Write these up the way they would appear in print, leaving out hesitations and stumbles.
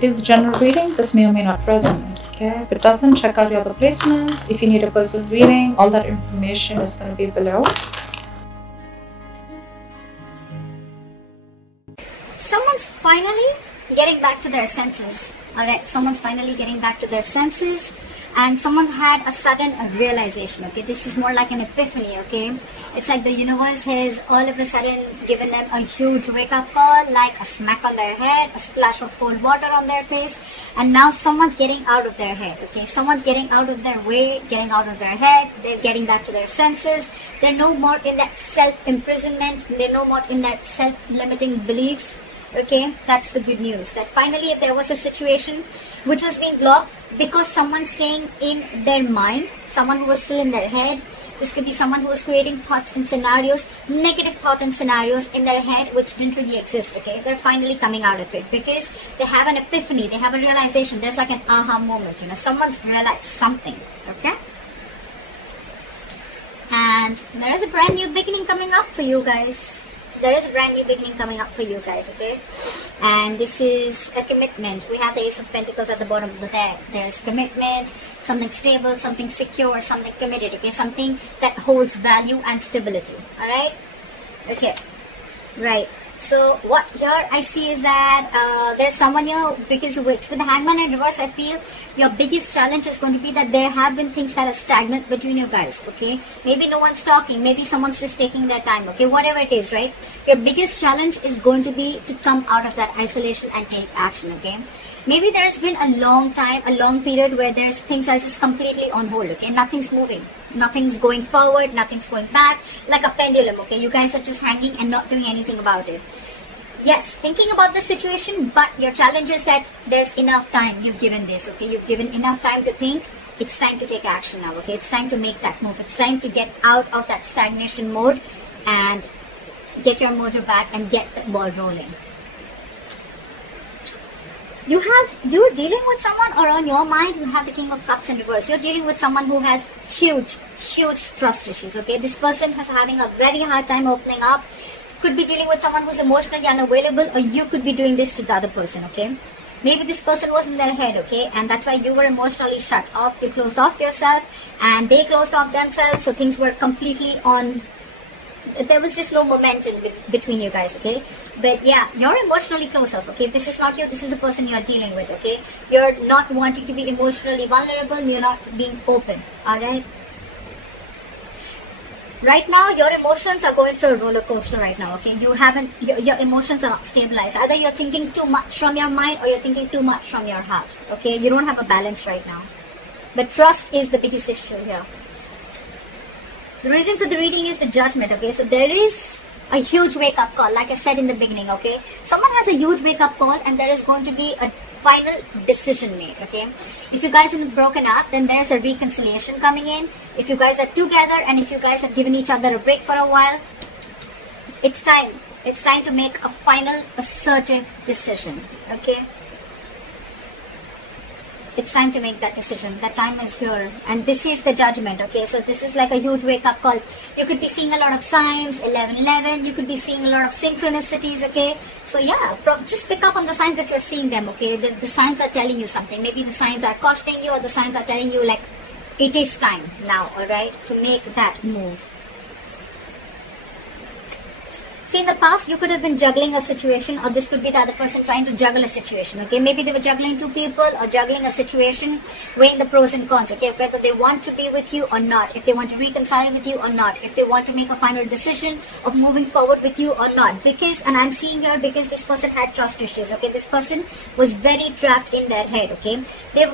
It is general reading. This may or may not resonate. Okay, if it doesn't, check out your other placements. If you need a personal reading, all that information is going to be below. Someone's finally getting back to their senses. Alright, someone's finally getting back to their senses, and someone's had a sudden realization. Okay, this is more like an epiphany. Okay, it's like the universe has all of a sudden given them a huge wake-up call, like a smack on their head, a splash of cold water on their face, and now someone's getting out of their head. Okay, someone's getting out of their way, getting out of their head. They're getting back to their senses. They're no more in that self-imprisonment. They're no more in that self-limiting beliefs. Okay, that's the good news. That finally, if there was a situation which was being blocked because someone's staying in their mind, someone who was still in their head, this could be someone who was creating thoughts and scenarios, negative thoughts and scenarios in their head which didn't really exist. Okay, they're finally coming out of it because they have an epiphany, they have a realization. There's like an aha moment. You know, someone's realized something. Okay, and there is a brand new beginning coming up for you guys. There is a brand new beginning coming up for you guys, okay? And this is a commitment. We have the Ace of Pentacles at the bottom of the deck. There is commitment, something stable, something secure, something committed, okay? Something that holds value and stability, alright? Okay, right. So what here I see is that there's someone here, because with the Hangman in reverse, I feel your biggest challenge is going to be that there have been things that are stagnant between you guys, okay? Maybe no one's talking, maybe someone's just taking their time, okay? Whatever it is, right? Your biggest challenge is going to be to come out of that isolation and take action, okay? Maybe there's been a long time, a long period where there's things are just completely on hold, okay? Nothing's moving. Nothing's going forward, nothing's going back, like a pendulum, okay? You guys are just hanging and not doing anything about it. Yes, thinking about the situation, but your challenge is that there's enough time you've given this, okay? You've given enough time to think. It's time to take action now, okay? It's time to make that move. It's time to get out of that stagnation mode and get your mojo back and get the ball rolling. You're dealing with someone, or on your mind you have the King of Cups in reverse. You're dealing with someone who has huge trust issues, okay? This person is having a very hard time opening up. Could be dealing with someone who's emotionally unavailable, or you could be doing this to the other person, okay? Maybe this person was in their head, okay? And that's why you were emotionally shut off. You closed off yourself and they closed off themselves, so things were completely on. There was just no momentum between you guys, okay? But yeah, you're emotionally close off, okay? This is not you, this is the person you're dealing with, okay? You're not wanting to be emotionally vulnerable, you're not being open, alright? Right now, your emotions are going through a roller coaster right now, okay? Your emotions are not stabilized. Either you're thinking too much from your mind or you're thinking too much from your heart, okay? You don't have a balance right now. But trust is the biggest issue here. The reason for the reading is the Judgment, okay? So there is a huge wake-up call, like I said in the beginning, okay? Someone has a huge wake-up call and there is going to be a final decision made, okay? If you guys have broken up, then there's a reconciliation coming in. If you guys are together and if you guys have given each other a break for a while, it's time. It's time to make a final assertive decision, okay? It's time to make that decision. That time is here. And this is the Judgment, okay? So this is like a huge wake-up call. You could be seeing a lot of signs, 11-11. You could be seeing a lot of synchronicities, okay? So yeah, just pick up on the signs if you're seeing them, okay? The signs are telling you something. Maybe the signs are cautioning you, or the signs are telling you, like, it is time now, alright? To make that move. See, in the past, you could have been juggling a situation, or this could be the other person trying to juggle a situation, okay? Maybe they were juggling two people or juggling a situation, weighing the pros and cons, okay? Whether they want to be with you or not, if they want to reconcile with you or not, if they want to make a final decision of moving forward with you or not. Because, and I'm seeing here, because this person had trust issues, okay? This person was very trapped in their head, okay? They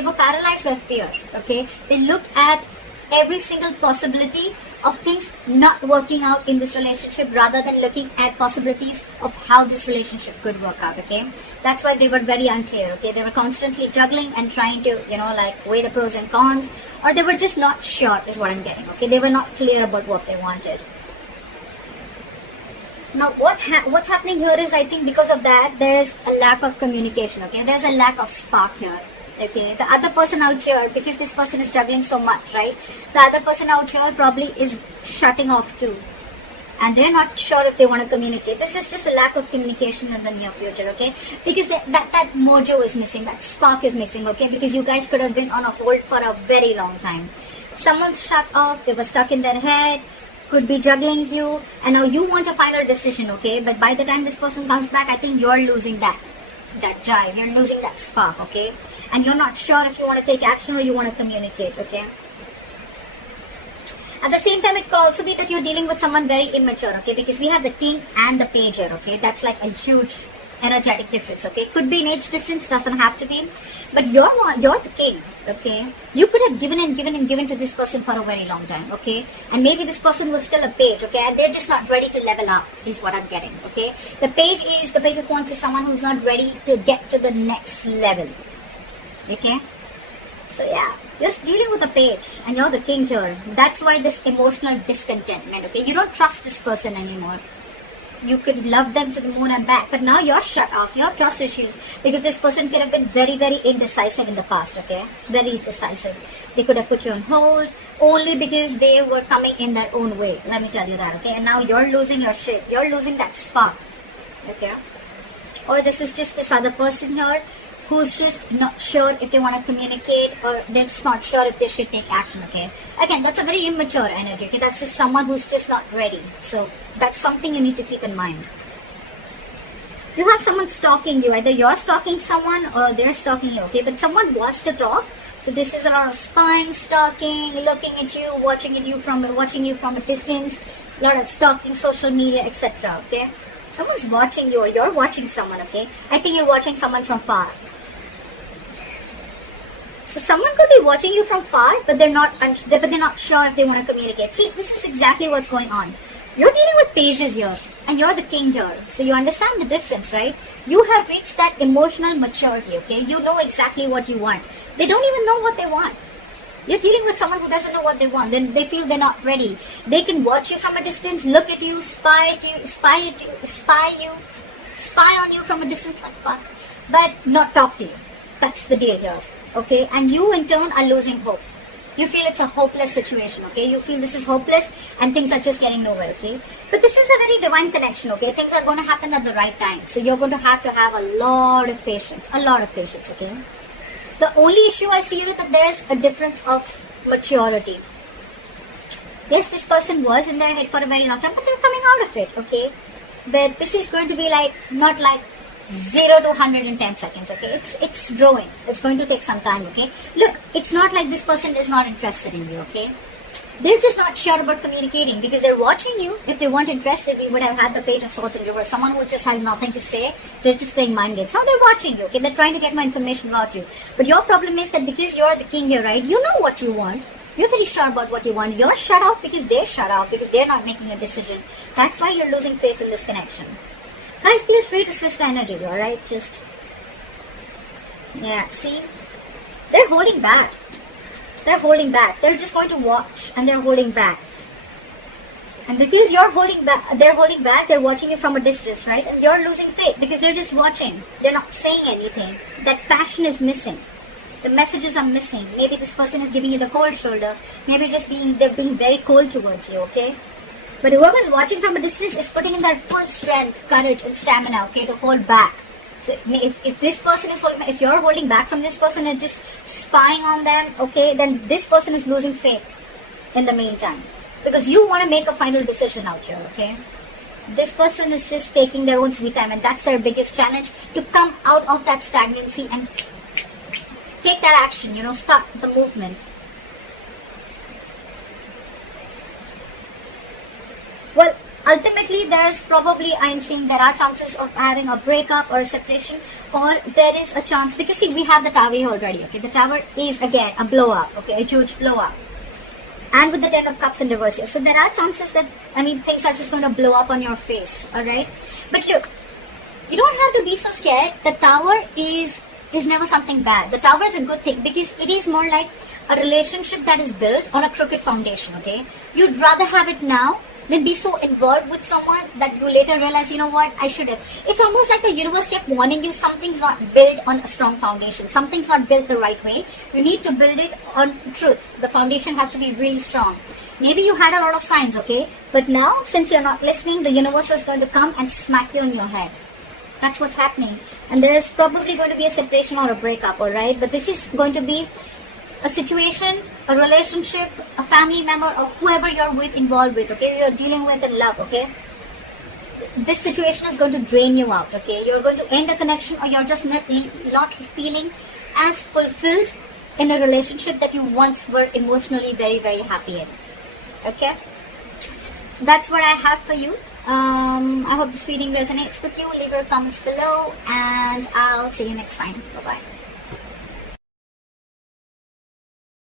were paralyzed by fear, okay? They looked at every single possibility of things not working out in this relationship rather than looking at possibilities of how this relationship could work out, okay? That's why they were very unclear, okay? They were constantly juggling and trying to, like weigh the pros and cons, or they were just not sure is what I'm getting, okay? They were not clear about what they wanted. Now, what's happening here is, I think because of that, there's a lack of communication, okay? There's a lack of spark here. Okay, the other person out here, because this person is juggling so much, right? The other person out here probably is shutting off too. and they're not sure if they want to communicate. This is just a lack of communication in the near future, okay? Because that mojo is missing, that spark is missing, okay? Because you guys could have been on a hold for a very long time. Someone's shut off, they were stuck in their head, could be juggling you, and now you want a final decision, okay? But by the time this person comes back, I think you're losing that jive, you're losing that spark, okay? And you're not sure if you want to take action or you want to communicate, okay? At the same time, it could also be that you're dealing with someone very immature, okay? Because we have the king and the page here, okay? That's like a huge energetic difference, okay? Could be an age difference, doesn't have to be. But you're the king, okay? You could have given to this person for a very long time, okay? And maybe this person was still a page, okay? And they're just not ready to level up, is what I'm getting, okay? The page of wands is someone who's not ready to get to the next level, okay? So yeah, you're dealing with a page and you're the king here. That's why this emotional discontentment, okay? You don't trust this person anymore. You could love them to the moon and back, but now you're shut off. You have trust issues because this person could have been very, very indecisive in the past, okay? Very indecisive. They could have put you on hold only because they were coming in their own way. Let me tell you that, okay? And now you're losing your shit. You're losing that spark, okay? Or this is just this other person here who's just not sure if they want to communicate, or they're just not sure if they should take action, okay? Again, that's a very immature energy, okay? That's just someone who's just not ready. So that's something you need to keep in mind. You have someone stalking you. Either you're stalking someone or they're stalking you, okay? But someone wants to talk. So this is a lot of spying, stalking, looking at you, watching you from a distance, a lot of stalking, social media, etc., okay? Someone's watching you or you're watching someone, okay? I think you're watching someone from far. So someone could be watching you from far, but they're not sure if they want to communicate. See, this is exactly what's going on. You're dealing with pages here, and you're the king here. So you understand the difference, right? You have reached that emotional maturity, okay? You know exactly what you want. They don't even know what they want. You're dealing with someone who doesn't know what they want. Then they feel they're not ready. They can watch you from a distance, look at you, spy on you from a distance like fuck, but not talk to you. That's the deal here. Okay, and you in turn are losing hope. You feel it's a hopeless situation, okay? You feel this is hopeless and things are just getting nowhere, okay? But this is a very divine connection, okay? Things are going to happen at the right time. So you're going to have a lot of patience, okay? The only issue I see is that there's a difference of maturity. Yes, this person was in their head for a very long time, but they're coming out of it, okay? But this is going to be like, not like 0 to 100 in 10 seconds, okay? It's growing. It's going to take some time, okay? Look, it's not like this person is not interested in you, okay? They're just not sure about communicating because they're watching you. If they weren't interested, we would have had the Page of Swords in reverse. Someone who just has nothing to say, they're just playing mind games. Now they're watching you, okay? They're trying to get more information about you. But your problem is that because you're the king here, right? You know what you want. You're very sure about what you want. You're shut off because they're shut off because they're not making a decision. That's why you're losing faith in this connection. Guys, feel free to switch the energies, alright? Just, yeah, see? They're holding back. They're holding back. They're just going to watch and they're holding back. And because you're holding back, they're watching you from a distance, right? And you're losing faith because they're just watching. They're not saying anything. That passion is missing. The messages are missing. Maybe this person is giving you the cold shoulder. Maybe they're being very cold towards you, okay? But whoever's watching from a distance is putting in their full strength, courage, and stamina, okay, to hold back. So if this person is holding back, if you're holding back from this person and just spying on them, okay, then this person is losing faith in the meantime. Because you want to make a final decision out here, okay? This person is just taking their own sweet time, and that's their biggest challenge, to come out of that stagnancy and take that action, start the movement. Well, ultimately, I'm seeing there are chances of having a breakup or a separation, or there is a chance, because see, we have the Tower here already, okay? The Tower is, again, a blow up, okay? A huge blow up. And with the Ten of Cups in reverse here. So there are chances that, things are just going to blow up on your face, alright? But look, you don't have to be so scared. The Tower is never something bad. The Tower is a good thing because it is more like a relationship that is built on a crooked foundation, okay? You'd rather have it now then be so involved with someone that you later realize, you know what, I should have. It's almost like the universe kept warning you, something's not built on a strong foundation. Something's not built the right way. You need to build it on truth. The foundation has to be really strong. Maybe you had a lot of signs, okay? But now, since you're not listening, the universe is going to come and smack you on your head. That's what's happening. And there is probably going to be a separation or a breakup, alright? But this is going to be a situation, a relationship, a family member, or whoever you're involved with, okay? You're dealing with in love, okay? This situation is going to drain you out, okay? You're going to end a connection, or you're just not feeling as fulfilled in a relationship that you once were emotionally very, very happy in, okay? So that's what I have for you. I hope this reading resonates with you. Leave your comments below, and I'll see you next time. Bye-bye.